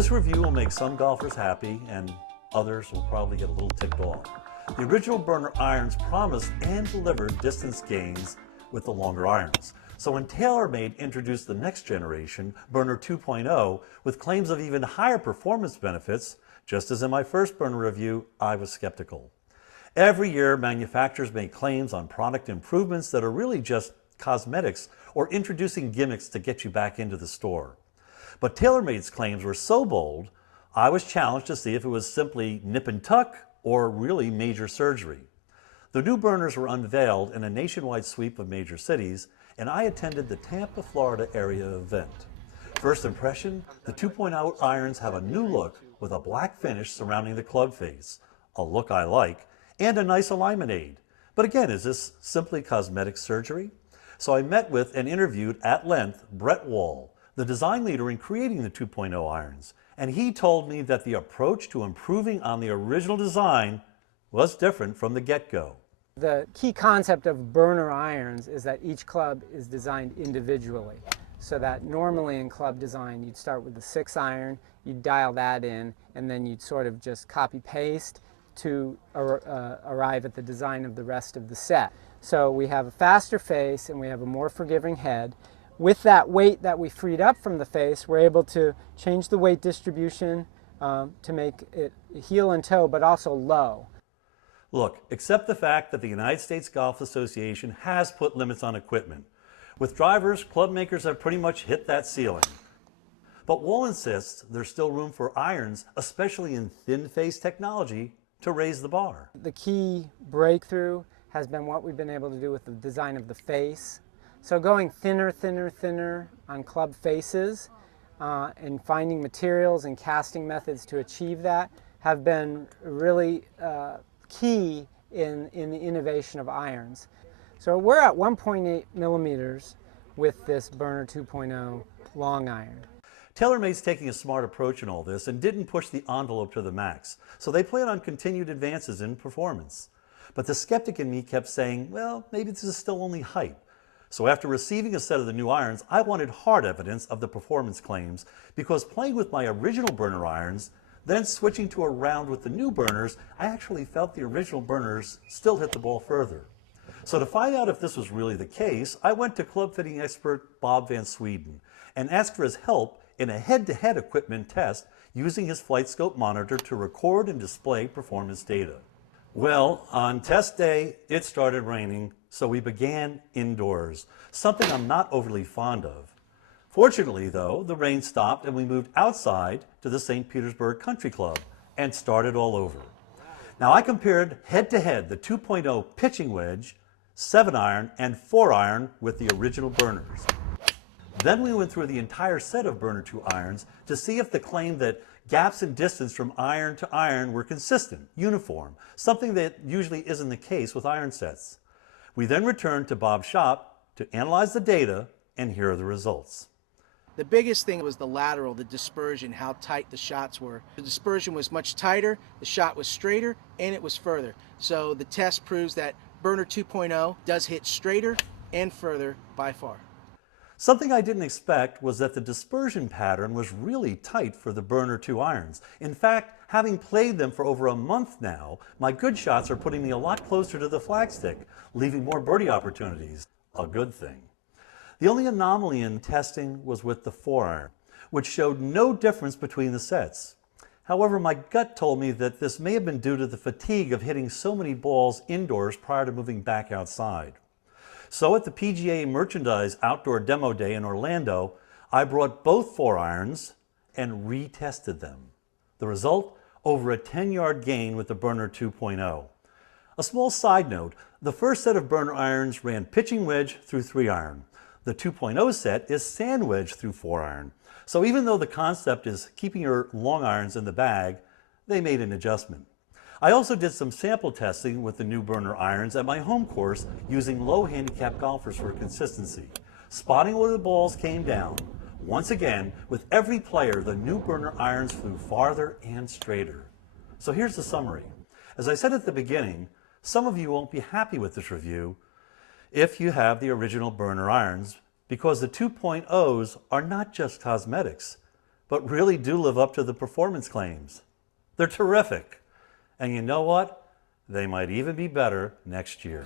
This review will make some golfers happy and others will probably get a little ticked off. The original burner irons promised and delivered distance gains with the longer irons. So when TaylorMade introduced the next generation, Burner 2.0, with claims of even higher performance benefits, just as in my first burner review, I was skeptical. Every year, manufacturers make claims on product improvements that are really just cosmetics or introducing gimmicks to get you back into the store. But TaylorMade's claims were so bold, I was challenged to see if it was simply nip and tuck or really major surgery. The new burners were unveiled in a nationwide sweep of major cities, and I attended the Tampa, Florida area event. First impression, the 2.0 irons have a new look with a black finish surrounding the club face, a look I like, and a nice alignment aid. But again, is this simply cosmetic surgery? So I met with and interviewed at length Brett Wall, the design leader in creating the 2.0 irons, and he told me that the approach to improving on the original design was different from the get-go. The key concept of burner irons is that each club is designed individually. So that normally in club design, you'd start with the 6 iron, you'd dial that in, and then you'd sort of just copy-paste to arrive at the design of the rest of the set. So we have a faster face and we have a more forgiving head. With that weight that we freed up from the face, we're able to change the weight distribution to make it heel and toe, but also low. Look, accept the fact that the United States Golf Association has put limits on equipment. With drivers, club makers have pretty much hit that ceiling. But Wall insists there's still room for irons, especially in thin face technology, to raise the bar. The key breakthrough has been what we've been able to do with the design of the face. So going thinner, thinner, thinner on club faces and finding materials and casting methods to achieve that have been really key in the innovation of irons. So we're at 1.8 millimeters with this Burner 2.0 long iron. TaylorMade's taking a smart approach in all this and didn't push the envelope to the max, so they plan on continued advances in performance. But the skeptic in me kept saying, well, maybe this is still only hype. So after receiving a set of the new irons, I wanted hard evidence of the performance claims, because playing with my original burner irons, then switching to a round with the new burners, I actually felt the original burners still hit the ball further. So to find out if this was really the case, I went to club fitting expert Bob Van Sweden and asked for his help in a head-to-head equipment test using his flight scope monitor to record and display performance data. Well, on test day, it started raining, so we began indoors, something I'm not overly fond of. Fortunately, though, the rain stopped and we moved outside to the St. Petersburg Country Club and started all over. Now, I compared head-to-head the 2.0 pitching wedge, 7-iron, and 4-iron with the original burners. Then we went through the entire set of Burner 2 irons to see if the claim that gaps in distance from iron to iron were consistent, uniform, something that usually isn't the case with iron sets. We then returned to Bob's shop to analyze the data, and here are the results. The biggest thing was the lateral, the dispersion, how tight the shots were. The dispersion was much tighter, the shot was straighter, and it was further. So the test proves that Burner 2.0 does hit straighter and further by far. Something I didn't expect was that the dispersion pattern was really tight for the Burner 2 irons. In fact, having played them for over a month now, my good shots are putting me a lot closer to the flagstick, leaving more birdie opportunities. A good thing. The only anomaly in testing was with the 4-iron, which showed no difference between the sets. However, my gut told me that this may have been due to the fatigue of hitting so many balls indoors prior to moving back outside. So at the PGA Merchandise Outdoor Demo Day in Orlando, I brought both 4-irons and retested them. The result? Over a 10-yard gain with the Burner 2.0. A small side note, the first set of burner irons ran pitching wedge through 3-iron. The 2.0 set is sand wedge through 4-iron. So even though the concept is keeping your long irons in the bag, they made an adjustment. I also did some sample testing with the new burner irons at my home course using low handicap golfers for consistency, spotting where the balls came down. Once again, with every player, the new burner irons flew farther and straighter. So here's the summary. As I said at the beginning, some of you won't be happy with this review if you have the original burner irons, because the 2.0s are not just cosmetics. but really do live up to the performance claims. They're terrific. And you know what? They might even be better next year.